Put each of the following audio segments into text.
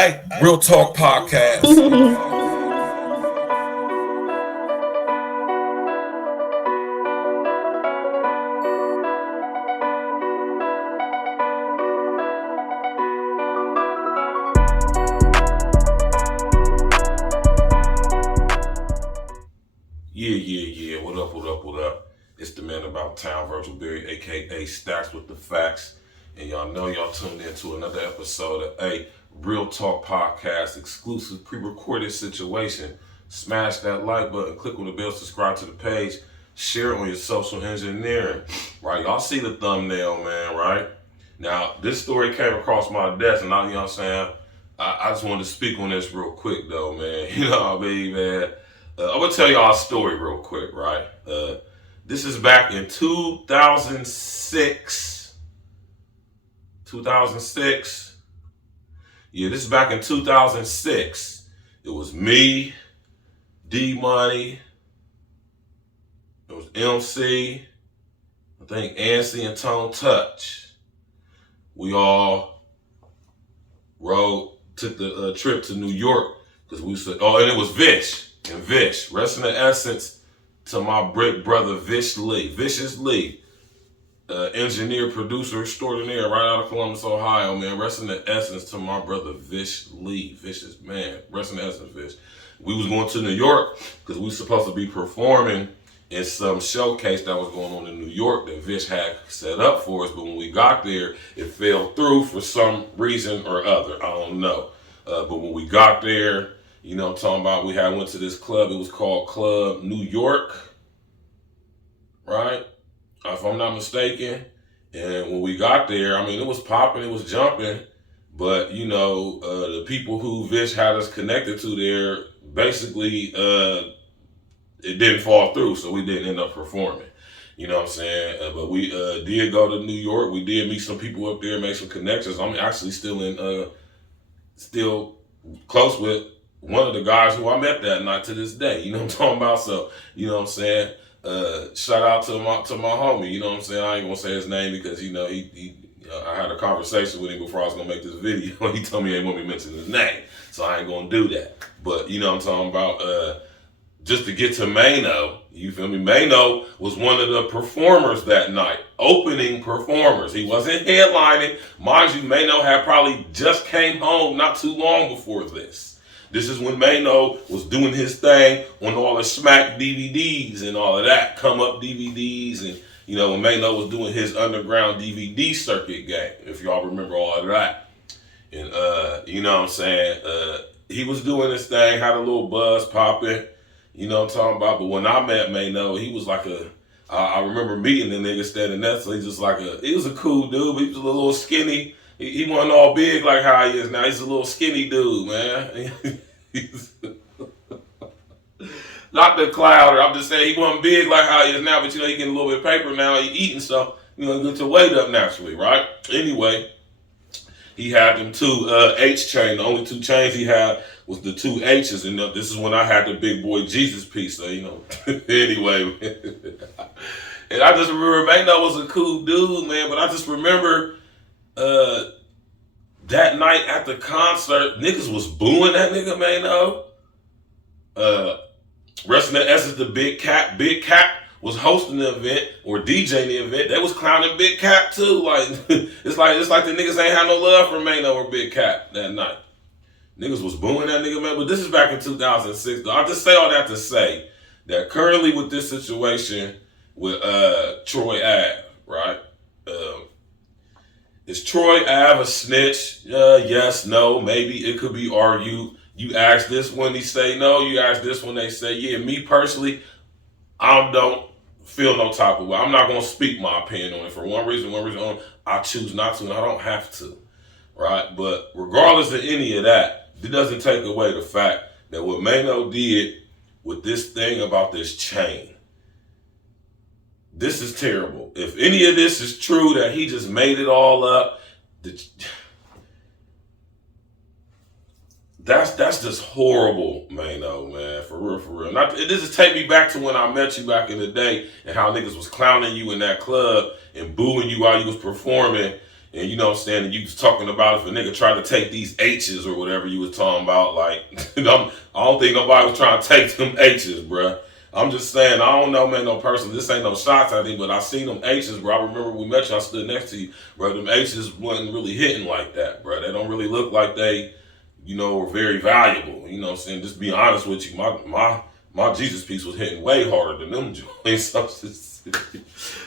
Hey, Real Talk Podcast. Yeah. What up? It's the man about town, Virgil, aka Stacks with the Facts. And y'all know y'all tuned into another episode of a Real Talk Podcast, exclusive pre-recorded situation. Smash that like button, click on the bell, subscribe to the page, share it on your social engineering. Right, y'all see the thumbnail, man, right? Now, this story came across my desk, and you know what I'm saying? I just wanted to speak on this real quick, though, man. You know what I mean, man? I'm going to tell y'all a story real quick, right? This is back in 2006. 2006. Yeah, this is back in 2006. It was me, D-Money. It was MC. I think Ancy and Tone Touch. We all took the trip to New York because we said, and it was Vish. And Vish, rest in the essence to my brick brother Vicious Lee, engineer, producer, extraordinaire, right out of Columbus, Ohio, man. Rest in the essence to my brother Vicious Lee, Vicious man. Rest in the essence, Vish. We was going to New York because we were supposed to be performing in some showcase that was going on in New York that Vish had set up for us. But when we got there, it fell through for some reason or other. I don't know. But when we got there, you know what I'm talking about, we went to this club. It was called Club New York, right? If I'm not mistaken. And when we got there, I mean, it was popping, it was jumping. But, you know, the people who Vish had us connected to there, basically, it didn't fall through. So we didn't end up performing. You know what I'm saying? But we did go to New York. We did meet some people up there, make some connections. I'm actually still close with one of the guys who I met that night to this day. You know what I'm talking about? So, you know what I'm saying? Shout out to my homie. You know what I'm saying? I ain't gonna say his name because, you know, I had a conversation with him before I was gonna make this video. He told me he didn't want me to mention his name. So I ain't gonna do that. But, you know what I'm talking about? Just to get to MAINO, you feel me? MAINO was one of the performers that night, opening performers. He wasn't headlining. Mind you, MAINO had probably just came home not too long before this. This is when MAINO was doing his thing on all the Smack DVDs and all of that, come up DVDs, and, you know, when MAINO was doing his underground DVD circuit game, if y'all remember all of that. And, you know what I'm saying? He was doing his thing, had a little buzz popping. You know what I'm talking about? But when I met MAINO, he was like I remember meeting the nigga standing there, so he was a cool dude, but he was a little skinny. He wasn't all big like how he is now. He's a little skinny dude, man. Not the clouder. I'm just saying he wasn't big like how he is now, but you know, he getting a little bit of paper now, he eating, so, you know, get your weight up naturally, right? Anyway, he had them two H chain. The only two chains he had was the two H's, and this is when I had the big boy Jesus piece, so, you know. Anyway, and I just remember MAINO was a cool dude, man, but I just remember that night at the concert, niggas was booing that nigga MAINO. Rest in the essence, the Big Cap was hosting the event or DJing the event. They was clowning Big Cap too. Like it's like the niggas ain't had no love for MAINO or Big Cap that night. Niggas was booing that nigga, man. But this is back in 2006. Though. I just say all that to say that currently with this situation with Troy Ave, right? Is Troy Ave a snitch? Yes, no, maybe. It could be argued. You ask this one, he say no. You ask this one, they say yeah. Me personally, I don't feel no type of way. I'm not going to speak my opinion on it for one reason only. I choose not to, and I don't have to, right? But regardless of any of that, it doesn't take away the fact that what MAINO did with this thing about this chain, this is terrible. If any of this is true, that he just made it all up, that's just horrible, MAINO, man. For real. This just take me back to when I met you back in the day and how niggas was clowning you in that club and booing you while you was performing. And you know what I'm saying? And you was talking about if a nigga tried to take these H's or whatever you was talking about, like, I don't think nobody was trying to take them H's, bruh. I'm just saying, I don't know, man, no person. This ain't no shots at him, but I seen them H's, bro. I remember we met you, I stood next to you, bro. Them H's wasn't really hitting like that, bro. They don't really look like they, you know, were very valuable. You know what I'm saying? Just be honest with you, my Jesus piece was hitting way harder than them joints.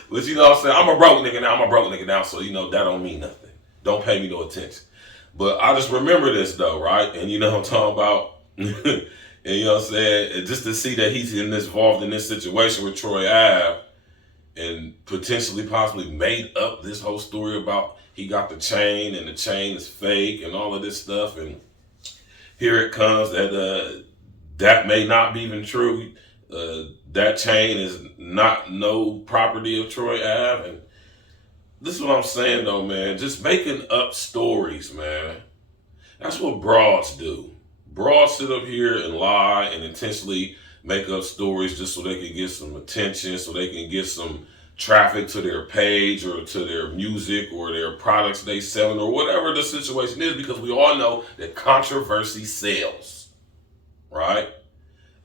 But you know what I'm saying? I'm a broke nigga now, so you know that don't mean nothing. Don't pay me no attention. But I just remember this though, right? And you know what I'm talking about? And you know what I'm saying? And just to see that he's involved in this situation with Troy Ave and potentially possibly made up this whole story about he got the chain and the chain is fake and all of this stuff. And here it comes that that may not be even true. That chain is not no property of Troy Ave. And this is what I'm saying though, man. Just making up stories, man. That's what broads do. Broads sit up here and lie and intentionally make up stories just so they can get some attention, so they can get some traffic to their page or to their music or their products they selling or whatever the situation is, because we all know that controversy sells, right?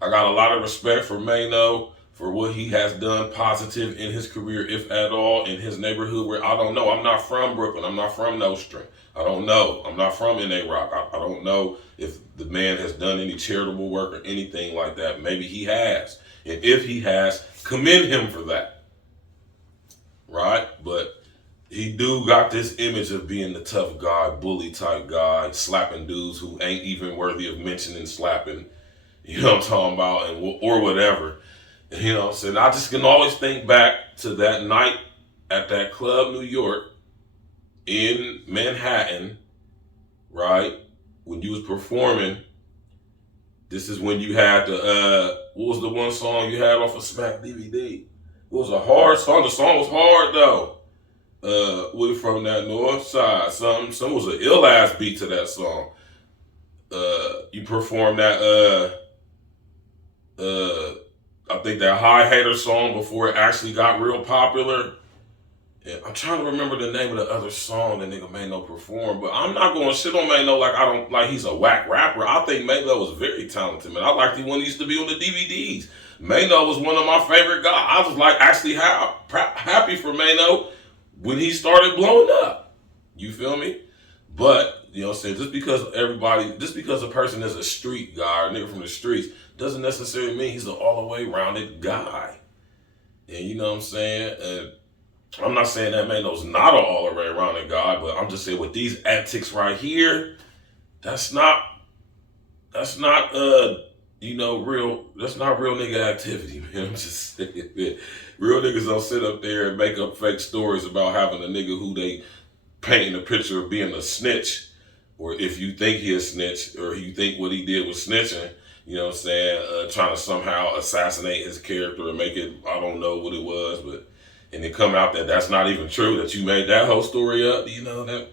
I got a lot of respect for MAINO for what he has done positive in his career, if at all, in his neighborhood where I don't know. I'm not from Brooklyn. I'm not from Nostrand. I don't know. I'm not from N.A. Rock. I don't know if the man has done any charitable work or anything like that. Maybe he has. And if he has, commend him for that. Right? But he do got this image of being the tough guy, bully type guy, slapping dudes who ain't even worthy of mentioning slapping. You know what I'm talking about? And or whatever. You know what I'm saying? I just can always think back to that night at that club, New York, in Manhattan, right? When you was performing, this is when you had the, what was the one song you had off of Smack DVD? It was a hard song. The song was hard, though. We from that north side. Some was an ill-ass beat to that song. You performed that, I think that High Hater song before it actually got real popular. Yeah, I'm trying to remember the name of the other song that nigga MAINO performed, but I'm not going to shit on MAINO like I don't like he's a whack rapper. I think MAINO was very talented, man. I liked him when he used to be on the DVDs. MAINO was one of my favorite guys. I was like actually happy for MAINO when he started blowing up. You feel me? But, you know what I'm saying, just because a person is a street guy or a nigga from the streets doesn't necessarily mean he's an all the way rounded guy. And you know what I'm saying? I'm not saying that MAINO's not an all the way rounded guy, but I'm just saying with these antics right here, that's not real nigga activity, man. I'm just saying, man. Real niggas don't sit up there and make up fake stories about having a nigga who they painting a picture of being a snitch, or if you think he a snitch, or you think what he did was snitching, you know what I'm saying, trying to somehow assassinate his character and make it, I don't know what it was, but, and it come out that that's not even true, that you made that whole story up, you know, that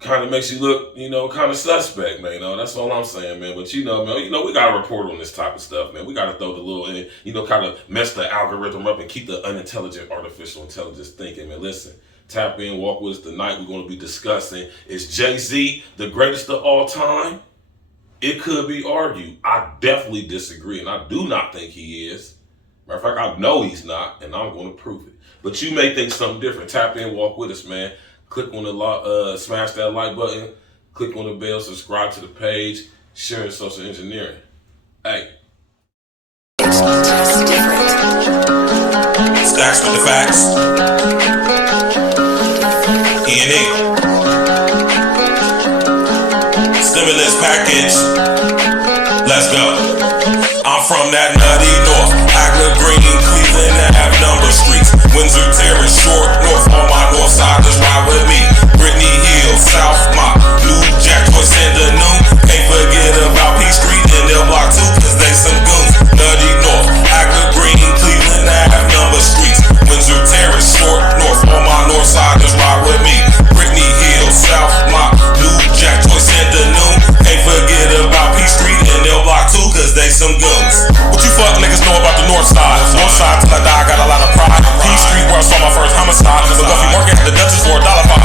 kind of makes you look, you know, kind of suspect, man, you know, that's all I'm saying, man, but you know, man, you know, we got to report on this type of stuff, man, we got to throw the little, you know, kind of mess the algorithm up and keep the unintelligent artificial intelligence thinking, man, listen. Tap in, walk with us tonight. We're going to be discussing, is Jay-Z the greatest of all time? It could be argued. I definitely disagree, and I do not think he is. Matter of fact, I know he's not, and I'm going to prove it. But you may think something different. Tap in, walk with us, man. Click on the smash that like button. Click on the bell, subscribe to the page, sharing social engineering. Hey. Stacks with the facts. E&E. Stimulus package. Let's go. I'm from that nutty north. Agla Green, Cleveland, Ave, number streets. Windsor Terrace, Short North. On my north side, just ride with me. Brittany Hill, South Mott, New Jack, Toy Center, Noon. Can't forget about P Street and L Block 2, cause they some goons. Nutty North, Agla Green, Cleveland, Ave, number streets. Windsor Terrace, Short North. On my north side, just ride with me. Brittany Hill, South Mott, New Jack, Toy Center, Noon. Can't forget about P Street and L Block 2, cause they some goons. What you fuck niggas know about the north side? North side till I die, got a lot of pride. P Street where I saw my first homicide. The Guffy Market had the Dutchess for $1.05.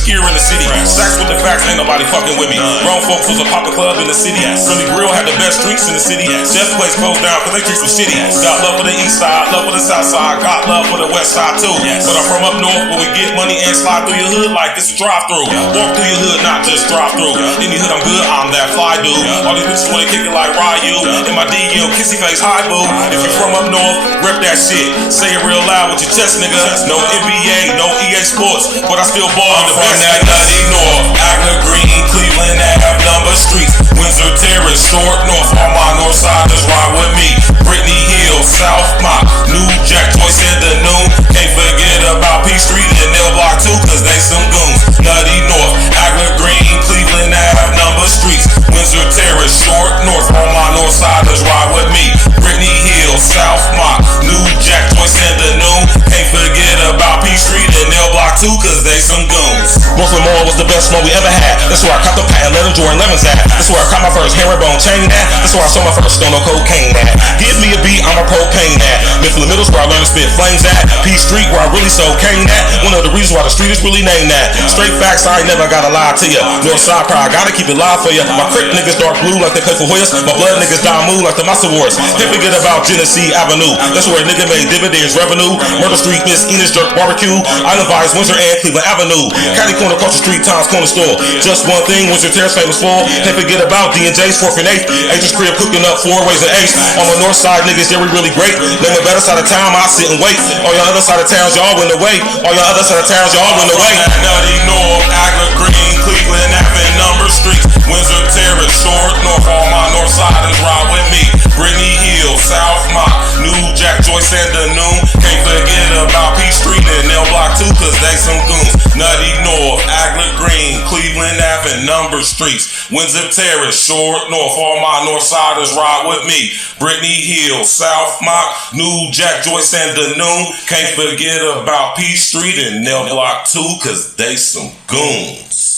secure in the city. Stacks with the facts, ain't nobody fucking with me. Grown folks was a poppin' club in the city. Philly Grill had the best drinks in the city. Jeff place closed down cause they drinks was shitty. Got love for the east side, love for the south side, got love for the west side too. But I'm from up north where we get money and slide through your hood like it's a drive-through. Walk through your hood, not just drive through. Any hood I'm good, I'm that fly dude. All these bitches wanna kick it like Ryu. In my DL, kissy face, hi boo. If you from up north, rep that shit. Say it real loud with your chest, nigga. No NBA, no EA Sports, but I still ball in the best. From that nutty north, Agner Green, Cleveland Ave, number streets, Windsor Terrace, Short North. All my north siders ride with me. Brittany Hill, South Mott, New Jack, Joyce in the noon. Can't forget about P Street and L Block 2, cause they some goons. Nutty North, Agner Green, Cleveland Ave, number streets, Windsor Terrace, Short North. All my north siders ride with me. Brittany Hill, South Mott, New Jack, Joyce in the noon. Can't forget about P Street and L Block 2, cause they some goons. Brooklyn Mall was the best one we ever had. That's where I caught the patent leather Jordan 11s at. That's where I caught my first herringbone chain at. That's where I saw my first stone of cocaine at. Give me a beat, I'm a propane at. Mifflin Middle's where I learned to spit flames at. P Street where I really sold cane at. One of the reasons why the street is really named that. Straight facts, I ain't never gotta lie to ya. Northside pride, gotta keep it live for ya. My Crip niggas dark blue like they play for Hoyas. My blood niggas die moon like the Massa Wars. Can't forget about Genesee Avenue. That's where a nigga made dividends revenue. Murder Street, Miss Enos Jerk Barbecue. Island Vibes, Windsor and Cleveland Avenue. Caddy Corner, Culture Street, Tom's Corner Store. Just one thing, Windsor Terrace famous for. Can't forget about D&J's 4th and 8th. Agent's crib cooking up 4 ways and 8. On the north side, niggas, yeah, we really great. Name a better side of town, I sit and wait. All y'all other side of towns, y'all went away. All y'all other side of towns, y'all went away. Nutty North, Agner Green, Cleveland Ave, number streets, Windsor Terrace, Short North. All my north siders ride with me. Brittany Hill, South Mott, New Jack, Joyce and the noon. Can't forget about P Street and L Block 2, cause they some goons. Nutty North, Agner Green, Cleveland Ave, number streets, Windsor Terrace, Short North. All my north siders ride with me. Brittany Hill, South Mott, New Jack, Joyce and the noon. Can't forget about P Street and L Block 2, cause they some goons.